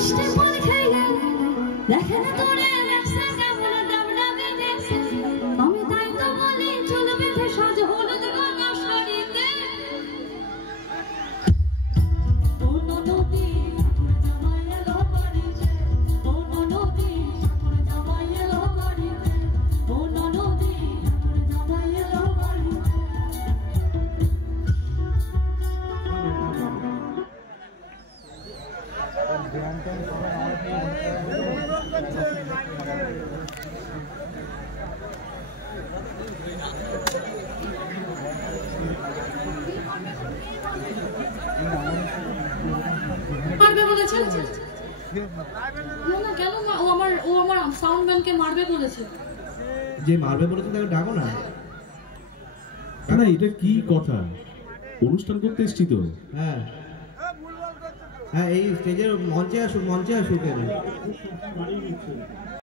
মিষ্টি মন খেয়ে দেখে না তোরে দেখছে কেমন ডাবডাবে দেখছে আমি তাই তো বলি চুল বেঁধে সাজ হলুদ রঙা শাড়িতে ও নদী সাপুর জামাই এলো বাড়িতে ও নদী সাপুর জামাই এলো বাড়িতে ও নদী সাপুর জামাই এলো বাড়িতে মারবে বলেছে না কেন ও আমার সাউন্ডম্যানকে মারবে বলেছে যে মারবে বলেছে তাকে ডাকো না না এটা কি কথা অনুষ্ঠান করতে এসেছি তো হ্যাঁ হ্যাঁ এই স্টেজের মঞ্চে আসুক